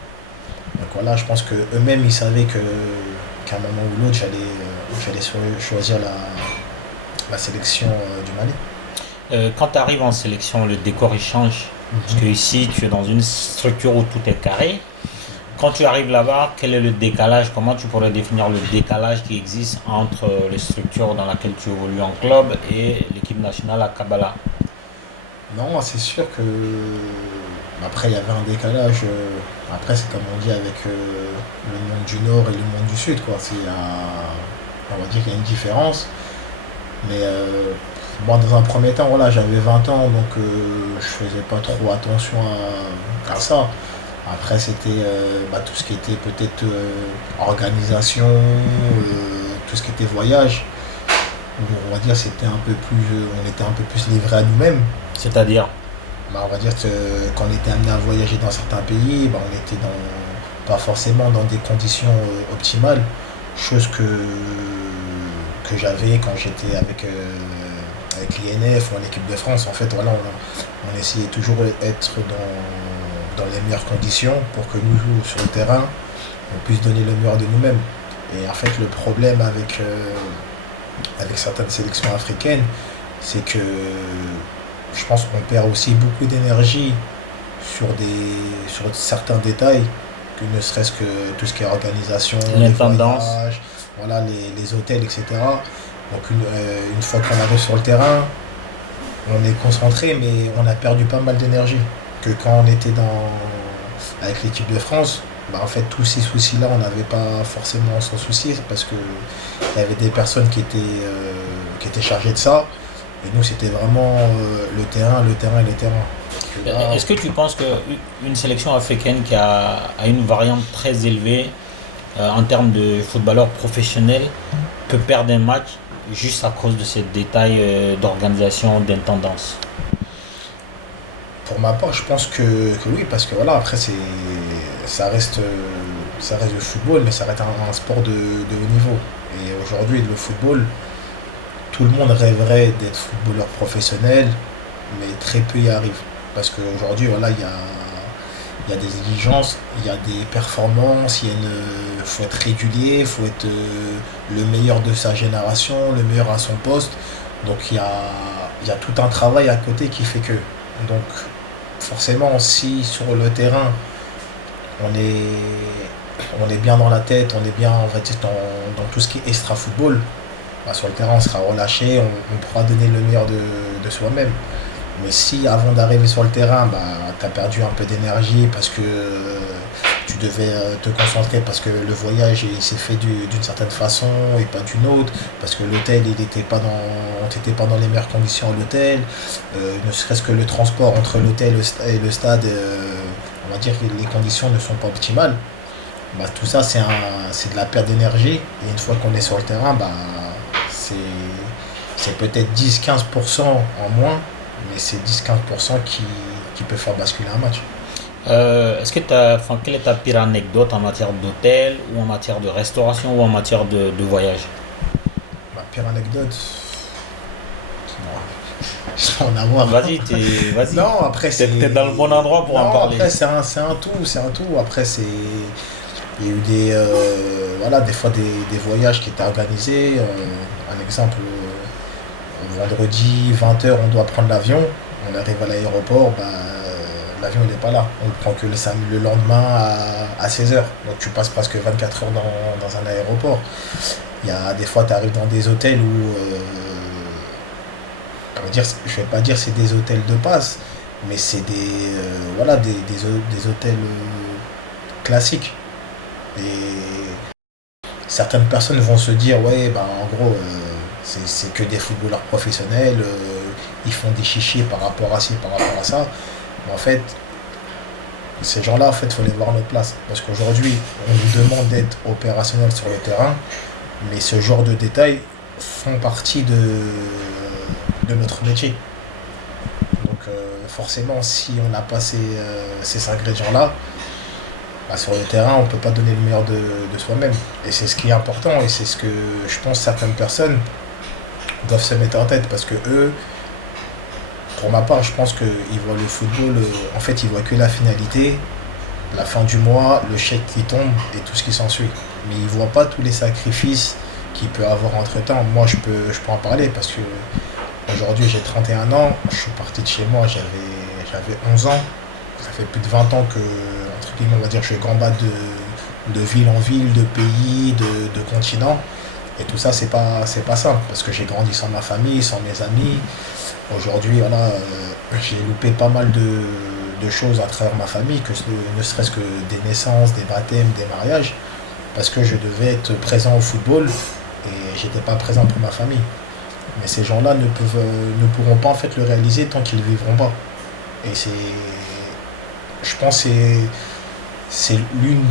donc voilà, je pense qu'eux-mêmes, ils savaient qu'à un moment ou l'autre, j'allais choisir la sélection du Mali. Quand tu arrives en sélection, le décor il change. Parce que ici, tu es dans une structure où tout est carré. Quand tu arrives là-bas, quel est le décalage? Comment tu pourrais définir le décalage qui existe entre les structures dans lesquelles tu évolues en club et l'équipe nationale à Kabbalah? Non, c'est sûr que. Après, il y avait un décalage. Après, c'est comme on dit avec le monde du Nord et le monde du Sud, quoi. On va dire qu'il y a une différence. Mais bon, dans un premier temps, voilà, j'avais 20 ans, donc je faisais pas trop attention à ça. Après, c'était tout ce qui était peut-être organisation, tout ce qui était voyage. On va dire c'était un peu plus, on était un peu plus livré à nous-mêmes. C'est-à-dire, On va dire que quand on était amené à voyager dans certains pays, on était pas forcément dans des conditions optimales, chose que j'avais quand j'étais avec l'INF ou en équipe de France. En fait, voilà, on essayait toujours d'être dans les meilleures conditions pour que nous, sur le terrain, on puisse donner le meilleur de nous-mêmes. Et en fait, le problème avec certaines sélections africaines, c'est que je pense qu'on perd aussi beaucoup d'énergie sur certains détails, que ne serait-ce que tout ce qui est organisation, les l'intendance. voyages, voilà, les hôtels, etc. Donc une fois qu'on arrive sur le terrain, on est concentré, mais on a perdu pas mal d'énergie. Que quand on était avec l'équipe de France, en fait, tous ces soucis-là, on n'avait pas forcément à s'en soucier, parce que il y avait des personnes qui étaient chargées de ça. Et nous, c'était vraiment le terrain, le terrain et le terrain. Là, Est-ce que tu penses qu'une sélection africaine qui a une variante très élevée en termes de footballeurs professionnels peut perdre un match juste à cause de ces détails d'organisation, d'intendance? pour ma part, je pense que oui, parce que voilà, après, ça reste du football, mais ça reste un sport de haut niveau. Et aujourd'hui, le football, tout le monde rêverait d'être footballeur professionnel, mais très peu y arrivent. Parce qu'aujourd'hui, voilà, il y a des exigences, il y a des performances, faut être régulier, il faut être le meilleur de sa génération, le meilleur à son poste. Donc il y a tout un travail à côté qui fait que. Donc forcément, si sur le terrain, on est, on est bien dans la tête, on est bien, on va dire, dans tout ce qui est extra-football, sur le terrain, on sera relâché, on pourra donner le meilleur de soi-même. Mais si avant d'arriver sur le terrain, tu as perdu un peu d'énergie parce que tu devais te concentrer, parce que le voyage il s'est fait d'une certaine façon et pas d'une autre, parce que l'hôtel il n'était pas t'étais pas dans les meilleures conditions à l'hôtel, ne serait-ce que le transport entre l'hôtel et le stade, on va dire que les conditions ne sont pas optimales. Tout ça c'est de la perte d'énergie, et une fois qu'on est sur le terrain, c'est c'est peut-être 10-15% en moins, mais c'est 10-15% qui peut faire basculer un match. Est-ce que enfin, quelle est ta pire anecdote en matière d'hôtel ou en matière de restauration ou en matière de voyage? Ma pire anecdote, je vais en avoir. Vas-y. Non, après T'es dans le bon endroit pour en Non, parler. après c'est un tout, c'est un tout. Après il y a eu voilà, des fois des voyages qui étaient organisés. Un exemple, vendredi 20 heures on doit prendre l'avion. On arrive à l'aéroport, l'avion n'est pas là. On le prend que le lendemain à 16 heures. Donc tu passes presque 24 heures dans un aéroport. Il y a des fois, tu arrives dans des hôtels où, on va dire, je vais pas dire c'est des hôtels de passe, mais c'est voilà, des hôtels classiques. Et certaines personnes vont se dire, ouais, en gros, c'est que des footballeurs professionnels, ils font des chichis par rapport à ci, par rapport à ça. Mais en fait, ces gens-là, en fait, il faut les voir à notre place. Parce qu'aujourd'hui, on nous demande d'être opérationnel sur le terrain, mais ce genre de détails font partie de notre métier. Donc forcément, si on n'a pas ces ingrédients-là, sur le terrain, on ne peut pas donner le meilleur de soi-même. Et c'est ce qui est important, et c'est ce que je pense certaines personnes doivent se mettre en tête. Parce que eux, pour ma part, je pense qu'ils voient le football, en fait, ils voient que la finalité, la fin du mois, le chèque qui tombe et tout ce qui s'ensuit. Mais ils ne voient pas tous les sacrifices qu'il peut avoir entre-temps. Moi, je peux en parler parce que aujourd'hui, j'ai 31 ans, je suis parti de chez moi, j'avais 11 ans. Ça fait plus de 20 ans que, entre guillemets, on va dire, je gambade de ville en ville, de pays, de continent. Et tout ça, c'est pas simple, parce que j'ai grandi sans ma famille, sans mes amis. Aujourd'hui, voilà, j'ai loupé pas mal de choses à travers ma famille, ne serait-ce que des naissances, des baptêmes, des mariages, parce que je devais être présent au football et j'étais pas présent pour ma famille. Mais ces gens-là ne pourront pas en fait le réaliser tant qu'ils ne vivront pas. Et je pense que c'est l'une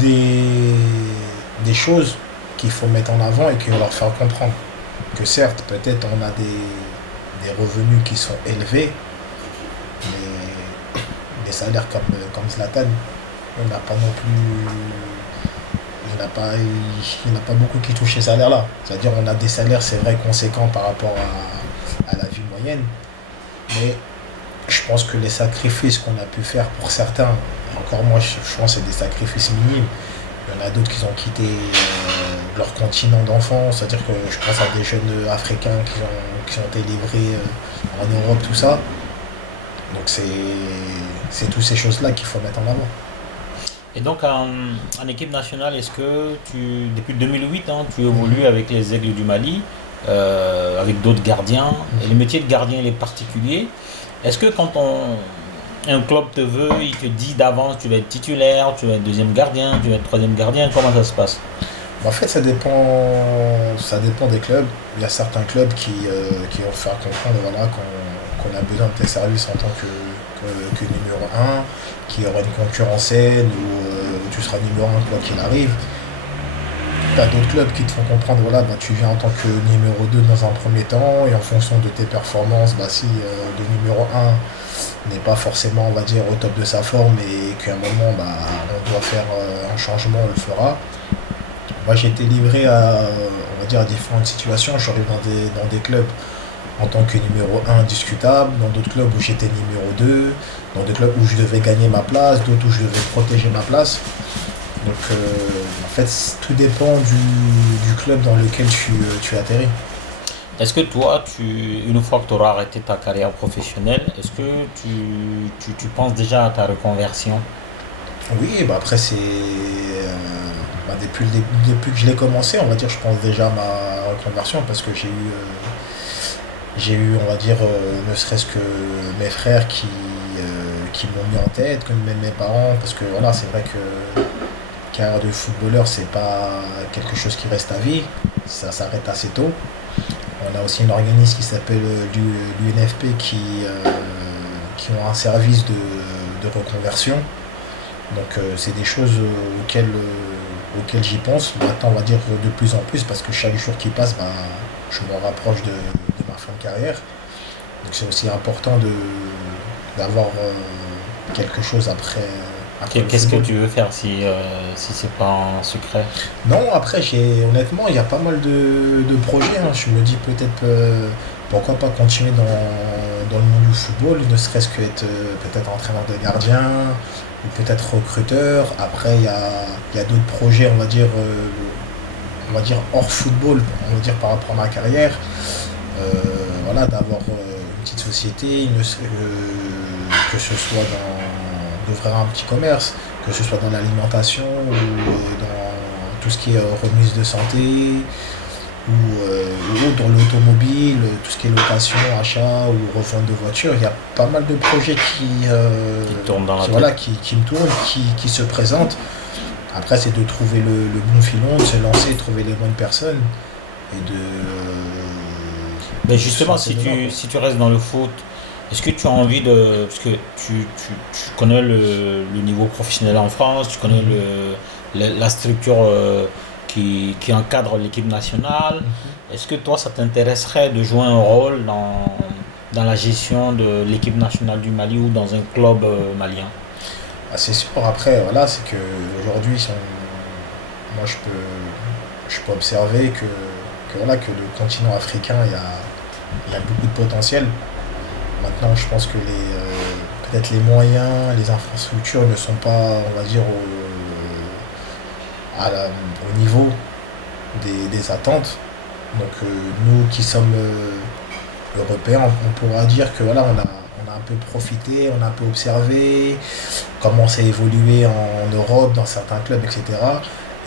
des choses qu'il faut mettre en avant et qu'il faut leur faire comprendre. Que certes, peut-être on a des revenus qui sont élevés, mais des salaires comme Zlatan, on n'a pas non plus. Il n'y en a pas beaucoup qui touchent ces salaires-là. C'est-à-dire on a des salaires, c'est vrai, conséquents par rapport à la vie moyenne, mais je pense que les sacrifices qu'on a pu faire pour certains, encore moi je pense que c'est des sacrifices minimes. Il y en a d'autres qui ont quitté leur continent d'enfance, c'est-à-dire que je pense à des jeunes africains qui ont été livrés en Europe, tout ça. Donc c'est toutes ces choses-là qu'il faut mettre en avant. Et donc en équipe nationale, est-ce que depuis 2008, hein, tu évolues Mhm. avec les Aigles du Mali, avec d'autres gardiens, et le Mhm. métier de gardien il est particulier. Est-ce que un club te veut, il te dit d'avance tu vas être titulaire, tu vas être deuxième gardien, tu vas être troisième gardien, comment ça se passe? En fait, ça dépend des clubs. Il y a certains clubs qui vont faire comprendre voilà, qu'on a besoin de tes services en tant que numéro un, qu'il y aura une concurrence saine où tu seras numéro un quoi qu'il arrive. Tu as d'autres clubs qui te font comprendre voilà, bah, tu viens en tant que numéro 2 dans un premier temps et en fonction de tes performances, bah, si le numéro un n'est pas forcément on va dire, au top de sa forme et qu'à un moment bah, on doit faire un changement, on le fera. Moi, j'ai été livré on va dire, à différentes situations. Je suis arrivé dans des clubs en tant que numéro un indiscutable, dans d'autres clubs où j'étais numéro 2, dans des clubs où je devais gagner ma place, d'autres où je devais protéger ma place. Donc, en fait, tout dépend du club dans lequel tu atterris. Est-ce que toi, une fois que tu auras arrêté ta carrière professionnelle, est-ce que tu penses déjà à ta reconversion? Oui, bah après, bah, depuis que je l'ai commencé, on va dire, je pense déjà à ma reconversion parce que j'ai eu, on va dire, ne serait-ce que mes frères qui m'ont mis en tête, comme même mes parents, parce que voilà, c'est vrai que carrière de footballeur, c'est pas quelque chose qui reste à vie, ça s'arrête assez tôt. On a aussi un organisme qui s'appelle l'UNFP qui ont un service de reconversion. Donc c'est des choses auxquelles j'y pense. Maintenant, on va dire de plus en plus, parce que chaque jour qui passe, ben, je me rapproche de ma fin de carrière. Donc c'est aussi important d'avoir quelque chose après le Qu'est-ce que football. tu veux faire si c'est pas un secret? Non, après, honnêtement, il y a pas mal de projets, hein. Je me dis peut-être, pourquoi pas continuer dans le monde du football, ne serait-ce qu'être peut-être entraîneur de gardien, ou peut-être recruteur. Après, il y a d'autres projets, on va dire hors football, on va dire par rapport à ma carrière. Voilà, d'avoir une petite société, que ce soit d'ouvrir un petit commerce, que ce soit dans l'alimentation ou dans tout ce qui est remise de santé ou dans l'automobile, tout ce qui est location, achat ou revente de voitures. Il y a pas mal de projets Qui tourne dans la tête? voilà, qui me tournent, qui se présentent. Après, c'est de trouver le bon filon, de se lancer, de trouver les bonnes personnes et Mais de se justement, lancer dedans, quoi. si tu restes dans le foot, est-ce que tu as envie de... Parce que tu connais le niveau professionnel en France, tu connais Mhm. la structure qui encadre l'équipe nationale. Mhm. Est-ce que toi, ça t'intéresserait de jouer un rôle dans la gestion de l'équipe nationale du Mali ou dans un club malien? Ah, c'est sûr, après, voilà, c'est que aujourd'hui, moi je peux observer voilà, que le continent africain, il y a beaucoup de potentiel. Maintenant, je pense que peut-être les moyens, les infrastructures ne sont pas, on va dire, au niveau des attentes. Donc, nous qui sommes européens, on pourra dire que voilà, on a un peu profité, on a un peu observé comment ça évolué en Europe, dans certains clubs, etc.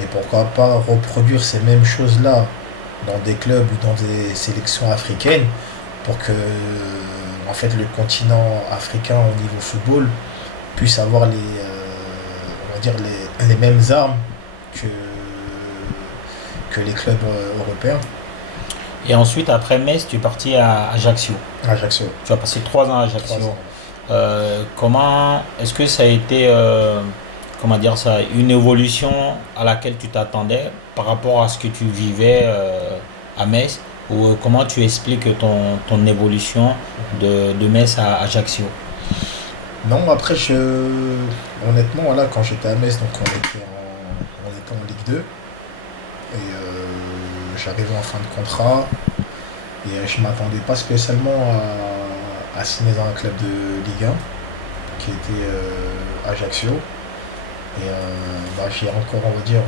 Et pourquoi pas reproduire ces mêmes choses-là dans des clubs ou dans des sélections africaines pour que en fait, le continent africain au niveau football puisse avoir on va dire les mêmes armes que, que les clubs européens. Et ensuite, après Metz, tu es parti à Ajaccio. Ajaccio, Tu as passé 3 ans à 3 Ajaccio. ans. Comment est-ce que ça a été, comment dire ça, une évolution à laquelle tu t'attendais par rapport à ce que tu vivais à Metz, ou comment tu expliques ton évolution de Metz à Ajaccio? Non, après, honnêtement, voilà, quand j'étais à Metz, donc on était en Ligue 2 et j'arrivais en fin de contrat et je ne m'attendais pas spécialement à signer dans un club de Ligue 1 qui était Ajaccio. Et j'ai encore, on va dire,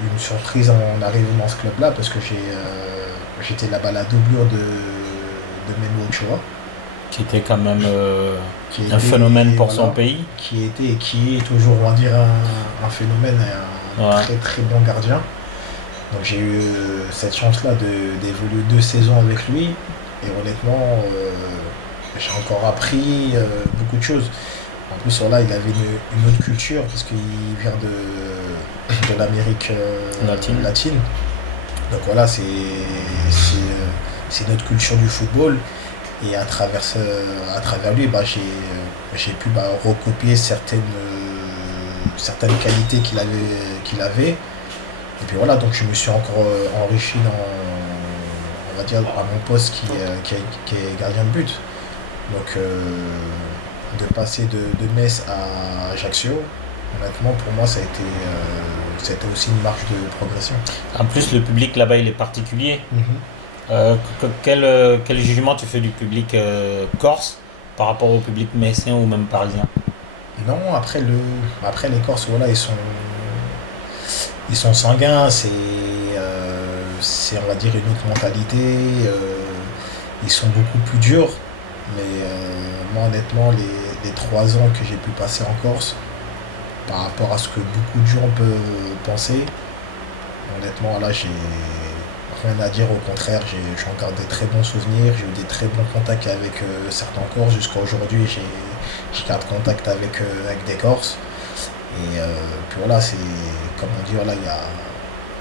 une surprise en arrivant dans ce club-là parce que j'étais là-bas la doublure de Memo Ochoa, Qui était quand même qui un était, phénomène pour son voilà, pays. qui était et qui est toujours, on va dire, un phénomène et un Ouais. très très bon gardien. Donc j'ai eu cette chance-là d'évoluer 2 saisons avec lui et honnêtement, j'ai encore appris beaucoup de choses. En plus, voilà, il avait une autre culture parce qu'il vient de l'Amérique Latine. latine. Donc voilà, c'est notre culture du football. Et à travers lui, j'ai pu recopier certaines qualités qu'il avait. Et puis voilà, donc je me suis encore enrichi on va dire, à mon poste qui est gardien de but. Donc de passer de Metz à Ajaccio, honnêtement, pour moi, ça a été aussi une marche de progression. En plus, le public là-bas, il est particulier. Quel jugement tu fais du public corse par rapport au public messin ou même parisien? Non, après les Corses, voilà, ils sont sanguins, c'est, on va dire, une autre mentalité. Ils sont beaucoup plus durs. Mais moi, honnêtement, les 3 ans que j'ai pu passer en Corse, par rapport à ce que beaucoup de gens peuvent penser, honnêtement, là, j'ai rien à dire. Au contraire, j'ai encore des très bons souvenirs. J'ai eu des très bons contacts avec certains Corses. Jusqu'à aujourd'hui, je garde contact avec des Corses. Et puis voilà, comme on dit, voilà, il y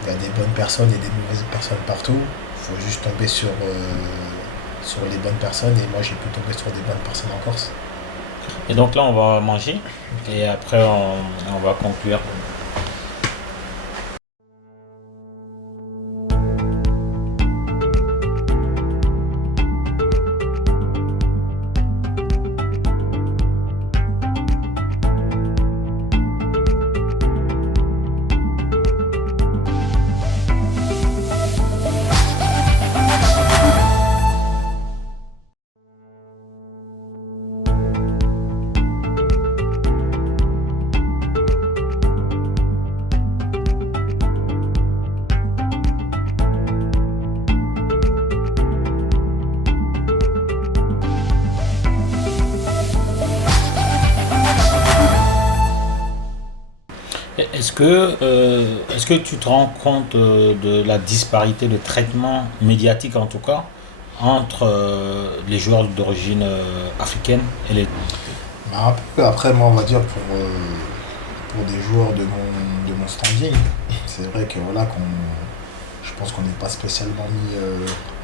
a des bonnes personnes et des mauvaises personnes partout. Il faut juste tomber sur les bonnes personnes. Et moi, j'ai pu tomber sur des bonnes personnes en Corse. Et donc là, on va manger et après, on va conclure. Est-ce que tu te rends compte de la disparité de traitement médiatique en tout cas entre les joueurs d'origine africaine et les... Bah, un peu après, moi, on va dire, pour des joueurs de mon standing, c'est vrai que voilà, je pense qu'on n'est pas spécialement mis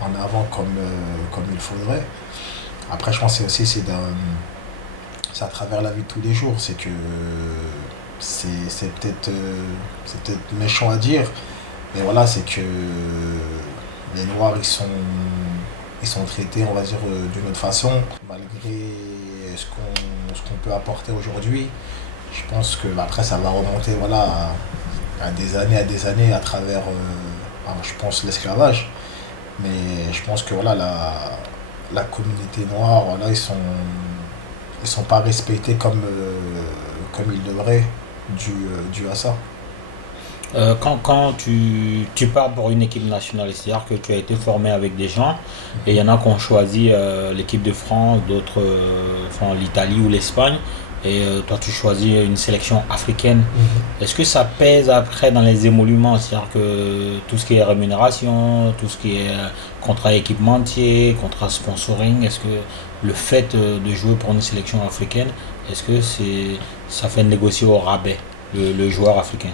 en avant comme il faudrait. Après, je pense que c'est à travers la vie de tous les jours. C'est que c'est peut-être méchant à dire, mais voilà, c'est que les Noirs, ils sont traités, on va dire, d'une autre façon, malgré ce qu'on peut apporter aujourd'hui. Je pense que après, ça va remonter, voilà, à des années à travers, je pense, l'esclavage. Mais je pense que voilà, la communauté noire, voilà, ils sont pas respectés comme ils devraient, dû à ça. Quand tu pars pour une équipe nationale, c'est-à-dire que tu as été formé avec des gens, et il y en a qui ont choisi l'équipe de France, d'autres font l'Italie ou l'Espagne. et toi tu choisis une sélection africaine. Mhm. Est-ce que ça pèse après dans les émoluments? C'est-à-dire que tout ce qui est rémunération, tout ce qui est contrat équipementier, contrat sponsoring, est-ce que le fait de jouer pour une sélection africaine, est-ce que ça fait négocier au rabais le joueur africain?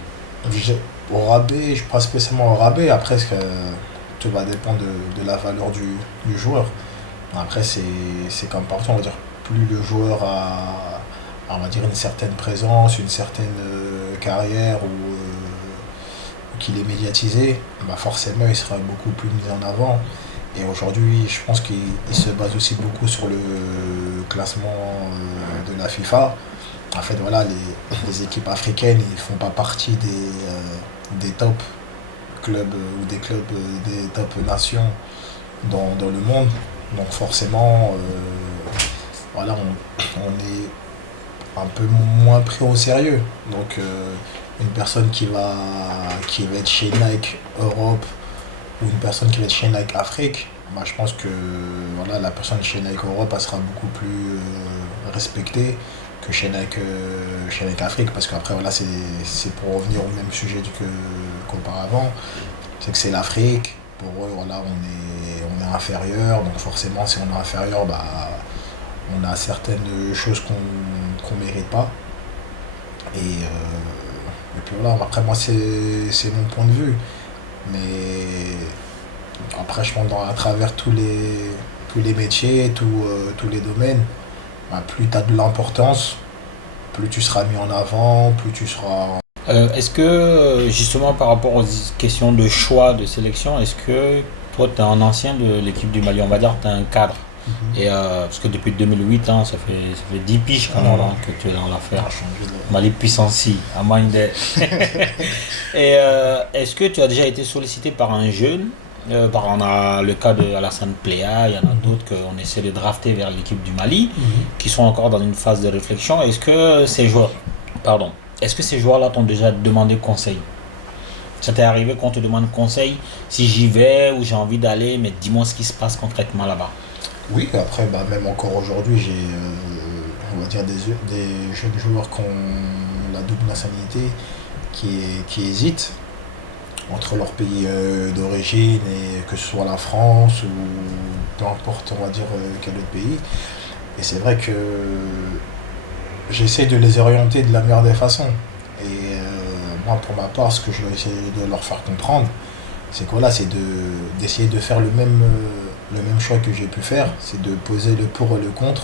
Au rabais, je ne pas spécialement au rabais. Après, tout va dépendre de la valeur du joueur. Après, c'est comme partout, on va dire, plus le joueur on va dire, une certaine présence, une certaine carrière ou qu'il est médiatisé, bah forcément, il sera beaucoup plus mis en avant. Et aujourd'hui, je pense qu'il se base aussi beaucoup sur le classement de la FIFA. En fait, voilà, les équipes africaines, ils font pas partie des top clubs ou des clubs des top nations dans le monde. Donc forcément, voilà, on est un peu moins pris au sérieux. Donc une personne qui va être chez Nike Europe ou une personne qui va être chez Nike Afrique, bah, je pense que voilà, la personne chez Nike Europe elle sera beaucoup plus respectée que chez Nike Afrique, parce qu'après voilà, c'est pour revenir au même sujet qu'auparavant, c'est que c'est l'Afrique, pour eux voilà, on est inférieur, donc forcément si on est inférieur, bah, on a certaines choses qu'on mérite pas. Et puis voilà, après moi c'est mon point de vue. Mais après je pense à travers tous les métiers, tous les domaines, bah, plus tu as de l'importance, plus tu seras mis en avant, plus tu seras... Est-ce que, justement, par rapport aux questions de choix de sélection, est-ce que toi, tu es un ancien de l'équipe du Mali, on va dire, tu es un cadre? Mhm. Et parce que depuis 2008, hein, ça fait 10 piges quand même, hein, que tu es dans l'affaire. Ah, changer Mali puissance si, à Minded. Et est-ce que tu as déjà été sollicité par un jeune? On a le cas de Alassane Pléa, il y en a d'autres qu'on essaie de drafter vers l'équipe du Mali, qui sont encore dans une phase de réflexion. Pardon, est-ce que ces joueurs-là t'ont déjà demandé conseil? Ça t'est arrivé qu'on te demande conseil si j'y vais ou j'ai envie d'aller, mais dis-moi ce qui se passe concrètement là-bas. Oui, après, bah, même encore aujourd'hui, j'ai, on va dire, des jeunes joueurs qui ont la double nationalité qui hésitent entre leur pays d'origine, et que ce soit la France ou peu importe, on va dire, quel autre pays. Et c'est vrai que j'essaie de les orienter de la meilleure des façons. Et moi, pour ma part, ce que je vais essayer de leur faire comprendre, c'est que voilà, d'essayer de faire le même choix que j'ai pu faire, c'est de poser le pour et le contre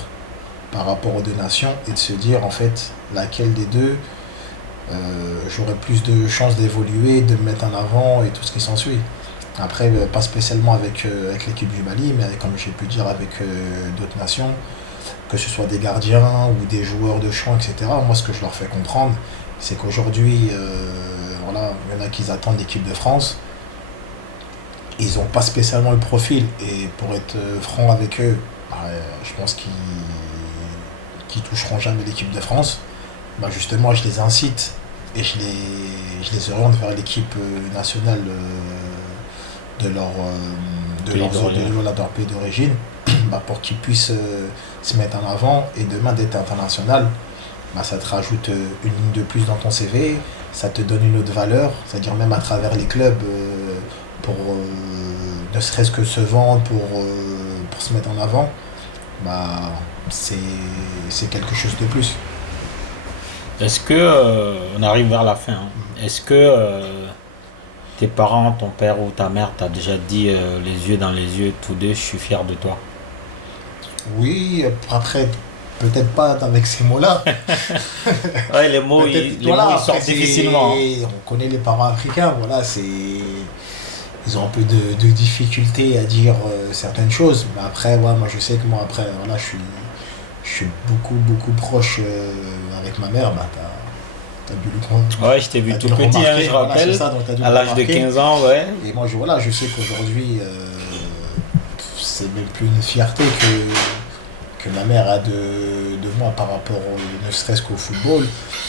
par rapport aux deux nations et de se dire en fait laquelle des deux j'aurais plus de chances d'évoluer, de me mettre en avant et tout ce qui s'ensuit. Après, pas spécialement avec l'équipe du Mali, mais comme j'ai pu dire avec d'autres nations, que ce soit des gardiens ou des joueurs de champ, etc. Moi, ce que je leur fais comprendre, c'est qu'aujourd'hui, voilà, il y en a qui attendent l'équipe de France. Ils n'ont pas spécialement le profil. Et pour être franc avec eux, bah, je pense qu'ils toucheront jamais l'équipe de France. Bah, justement, je les incite et je les oriente vers l'équipe nationale de leur pays d'origine, bah, pour qu'ils puissent se mettre en avant. Et demain, d'être international, bah, ça te rajoute une ligne de plus dans ton CV, ça te donne une autre valeur, c'est-à-dire même à travers les clubs, pour ne serait-ce que se vendre, pour se mettre en avant, bah, c'est quelque chose de plus. Est-ce que, on arrive vers la fin, hein. Est-ce que tes parents, ton père ou ta mère t'a déjà dit les yeux dans les yeux, tous deux, je suis fier de toi? Oui, après, peut-être pas avec ces mots-là. Ouais, les mots, ils Voilà, après, sortent difficilement, hein. on connaît les parents africains, voilà, ils ont un peu de difficulté à dire certaines choses. Mais après, ouais, moi je sais que moi, après, voilà, je suis beaucoup, beaucoup proche avec ma mère. Bah, t'as dû Ouais, je t'ai vu t'as tout dû le petit, hein, remarquer, je voilà, c'est rappelle, ça, donc t'as dû à le l'âge de remarquer. 15 ans, ouais. Et moi, voilà, je sais qu'aujourd'hui, c'est même plus une fierté que ma mère a de moi par rapport, ne serait-ce qu'au football,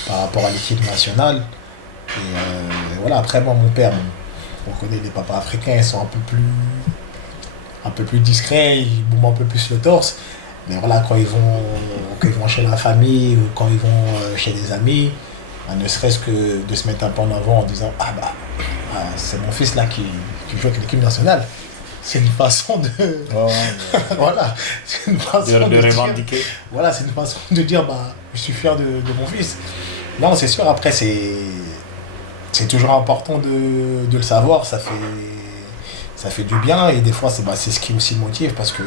par rapport à l'équipe nationale. Et voilà, après, moi, mon père, on connaît les papas africains, ils sont un peu plus discrets, ils boum un peu plus le torse. Mais voilà, quand ils vont chez la famille ou quand ils vont chez des amis, ne serait-ce que de se mettre un peu en avant en disant c'est mon fils là qui joue avec l'équipe nationale. C'est une façon de. Voilà. C'est une façon de revendiquer. Voilà, c'est une façon de dire je suis fier de mon fils. Non, c'est sûr, après, c'est toujours important de le savoir. Ça fait du bien et des fois, c'est ce qui aussi motive parce que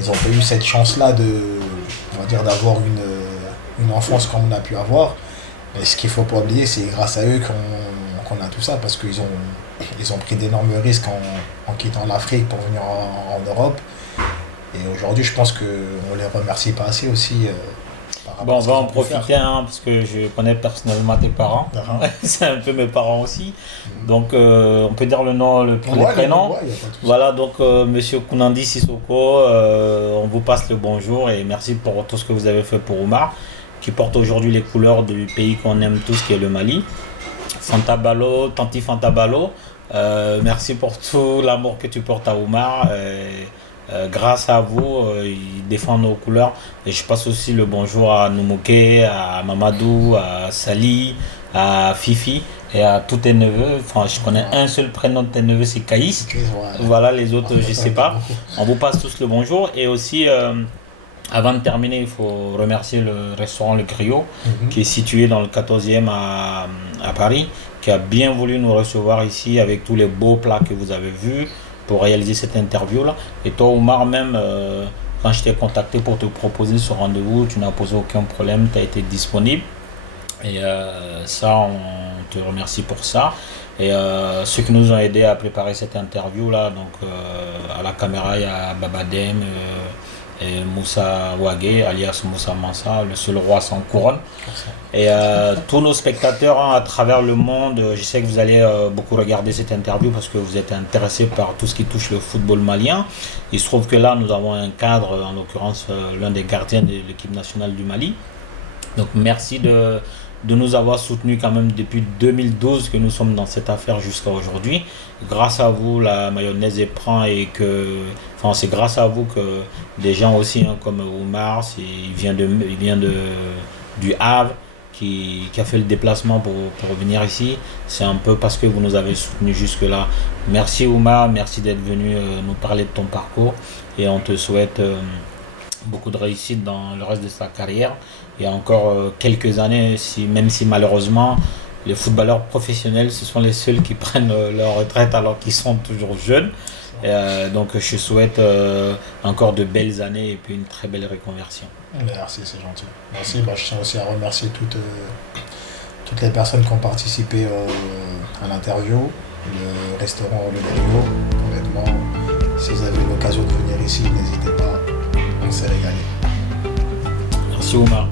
ils n'ont pas eu cette chance-là on va dire, d'avoir une enfance comme on a pu avoir. Mais ce qu'il ne faut pas oublier, c'est grâce à eux qu'on a tout ça parce qu'ils ont pris d'énormes risques en quittant l'Afrique pour venir en Europe. Et aujourd'hui, je pense qu'on ne les remercie pas assez aussi. Bon, on va en profiter parce que je connais personnellement tes parents. C'est un peu mes parents aussi. Donc, on peut dire le nom, le prénom. Voilà, donc, monsieur Kounandi Sissoko, on vous passe le bonjour et merci pour tout ce que vous avez fait pour Oumar, qui porte aujourd'hui les couleurs du pays qu'on aime tous, qui est le Mali. Fantabalo, Tanti Fantabalo, merci pour tout l'amour que tu portes à Oumar. Grâce à vous, il défend nos couleurs. Et je passe aussi le bonjour à Noumouké, à Mamadou, à Sali, à Fifi et à tous tes neveux. Enfin, je connais un seul prénom de tes neveux, c'est Caïs. Voilà, les autres, je ne sais pas. On vous passe tous le bonjour. Et aussi, avant de terminer, il faut remercier le restaurant Le Griot, qui est situé dans le 14e à Paris, qui a bien voulu nous recevoir ici avec tous les beaux plats que vous avez vus pour réaliser cette interview-là. Et toi, Oumar, même, quand je t'ai contacté pour te proposer ce rendez-vous, tu n'as posé aucun problème, tu as été disponible. Et ça, on te remercie pour ça. Et ceux qui nous ont aidés à préparer cette interview-là, donc à la caméra, il y a Babadem, et Moussa Ouagé, alias Moussa Mansa, le seul roi sans couronne. Et tous nos spectateurs à travers le monde, je sais que vous allez beaucoup regarder cette interview parce que vous êtes intéressés par tout ce qui touche le football malien. Il se trouve que là, nous avons un cadre, en l'occurrence l'un des gardiens de l'équipe nationale du Mali. Donc merci de nous avoir soutenus quand même depuis 2012 que nous sommes dans cette affaire jusqu'à aujourd'hui. Grâce à vous, la mayonnaise est prend et c'est grâce à vous que des gens aussi comme Oumar, il vient du Havre, qui a fait le déplacement pour venir ici. C'est un peu parce que vous nous avez soutenus jusque-là. Merci Oumar, merci d'être venu nous parler de ton parcours et on te souhaite beaucoup de réussite dans le reste de sa carrière. Il y a encore quelques années, même si malheureusement les footballeurs professionnels, ce sont les seuls qui prennent leur retraite alors qu'ils sont toujours jeunes. Donc je souhaite encore de belles années et puis une très belle reconversion. Merci, c'est gentil. Merci. Je tiens aussi à remercier toutes les personnes qui ont participé à l'interview, le restaurant Le Griot. Honnêtement, si vous avez l'occasion de venir ici, n'hésitez pas, on s'est régalé. Merci Oumar.